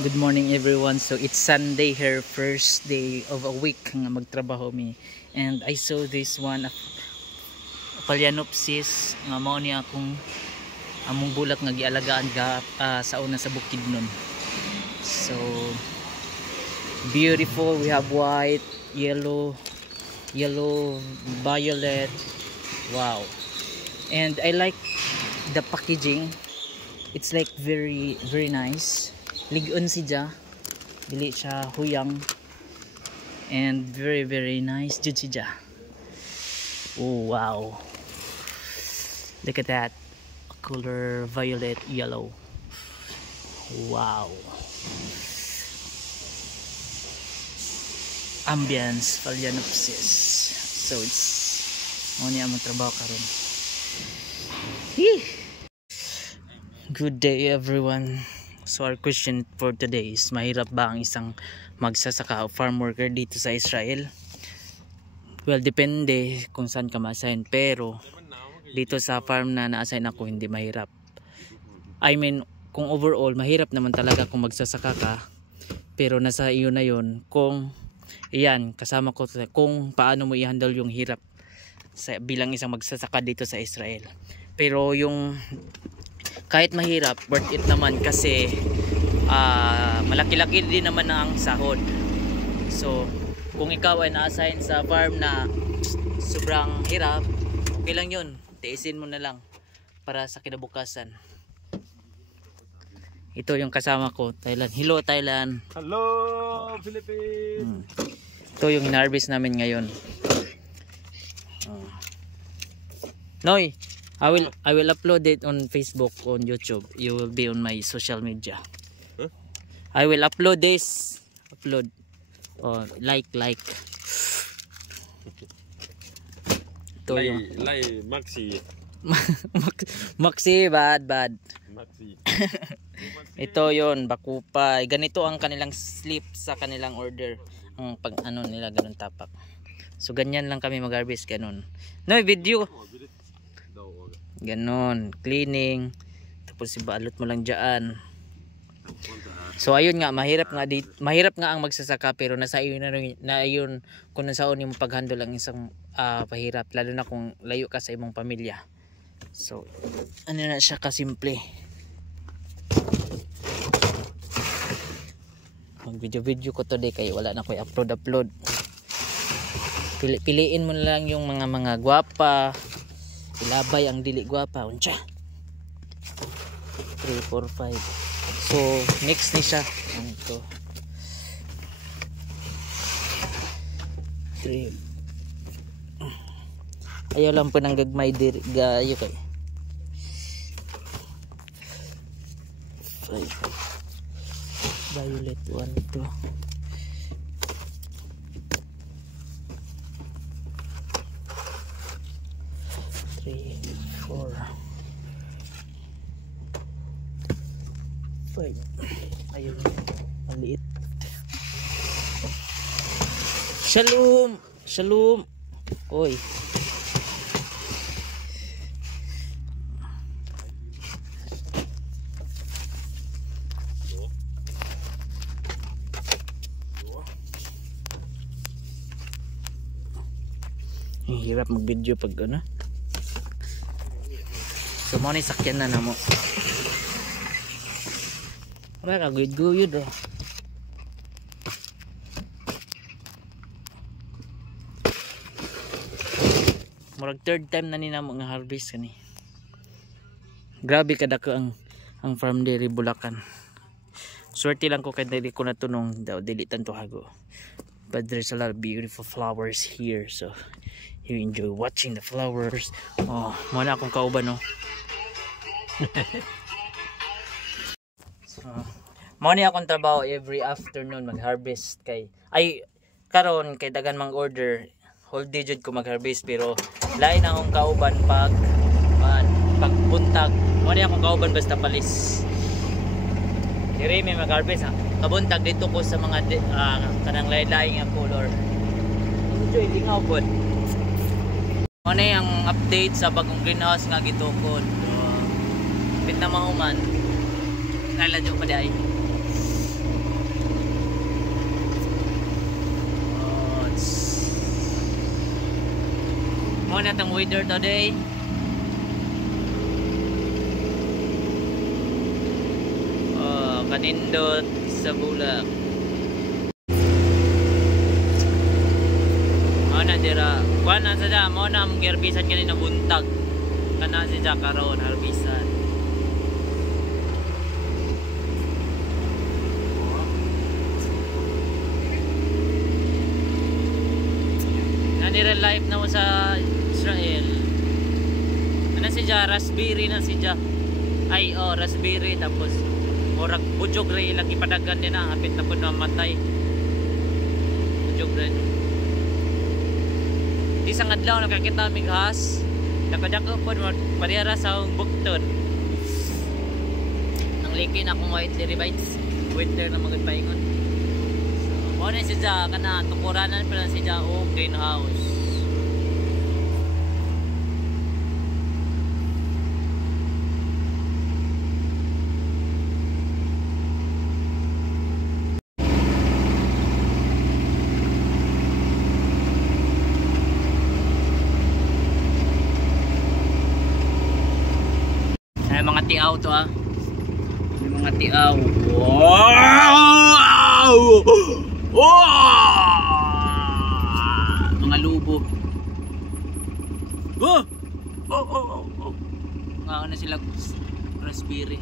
Good morning everyone. So it's Sunday here, first day of a week nga magtrabaho mi. And I saw this one Phalaenopsis nga mao ni akong among bulat nga gialagaan sa una sa Bukidnon. So beautiful. We have white, yellow, violet. Wow. And I like the packaging. It's like very nice. Ligon siya, dili siya huyang, and very nice jud siya. Oh wow, look at that color, violet, yellow. Wow. Ambience Phalaenopsis. So it's mo ni among trabaho karon. Good day everyone. So our question for today is, mahirap ba ang isang magsasaka o farm worker dito sa Israel? Well, depende kung saan ka ma-assign, pero dito sa farm na na-assign ako, hindi mahirap. I mean, kung overall mahirap naman talaga kung magsasaka ka, pero nasa iyo na yon kung iyan, kasama ko kung paano mo i-handle yung hirap bilang isang magsasaka dito sa Israel. Pero yung kahit mahirap, worth it naman kasi malaki-laki din naman ang sahod. So kung ikaw ay na-assign sa farm na sobrang hirap, okay lang yun, tiisin mo na lang para sa kinabukasan. Ito yung kasama ko, Thailand. Hello Thailand. Hello Philippines. Ito yung in-harvest namin ngayon. Noy, I will upload it on Facebook, on YouTube. You will be on my social media. Huh? I will upload this. Oh, like. Ito yung Maxi. Maxi, bad. Maxi. Ito yon, bakupay. Ganito ang kanilang slip sa kanilang order. Ang pag ano nila, ganun tapak. So ganyan lang kami mag-harvest, ganun. No, video. Ganon, cleaning, tapos ibalot mo lang dyan. So ayun nga, mahirap nga ang magsasaka, pero nasa iyo na yun kung nasaan mo pag-handle ang isang pahirap, lalo na kung layo ka sa imong pamilya. So ano na siya kasimple. Mag video ko today kaya wala na ko upload. Piliin mo lang yung mga gwapa. Ilabay ang dili gwapa, unsa 3, 4, 5. So next ni siya ito 3. Ayaw lang po ng gagmay gayo kay 5. Violet 1, 2. Ayun, maliit. Shalom. Oy. Hirap mag-video pag ano. So mo ni sakyan na namo. Wala ka guyud oh. Murag third time na ni namo nga harvest kani. Grabe kadako ang farm diri Bulacan. Swerte lang ko kay dili ko natunong daw dili tanto hago. But there's a lot of beautiful flowers here, so you enjoy watching the flowers. Oh, mo na akong kauban no. Mao ni akong trabaho every afternoon mag-harvest kay karon kay dagan mang order whole day jud ko mag-harvest, pero lain akong kauban pagbuntag. Mao ni akong kauban basta palis dire may mag-harvest kabuntag dito ko sa mga kanang lain-lain nga color. Enjoy lingaw pod. Mao ni ang update sa bagong greenhouse nga gitukod. Bit na mahuman. Kala nyo pa di ay. na itong weather today. Oh, kanindot sa bulak. Ano dira? Kuan na sada mo na ang herbisan kanina buntag. Kana si Jakaron herbisan. Nanireal life na mo sa Israel. Ano si Ja? Raspberry na si Ja. Ay, oh, raspberry. Tapos, murag bujog rin ilang ipadagan din na. Hapit na po namatay. Bujog rin. Di sa ngadlaw nakakita mighas. Nakadako po parehara sa bukton. Ang liki na akong white lily bites. Winter na magod paingon. So, mo na si Ja. Kana, tukuranan pa lang si Ja o greenhouse. Ay, mga tiaw to ah. May mga tiaw. Wow! Wow! Mga lubo. Oh! Oh, oh, oh, oh. Nga na sila raspberry.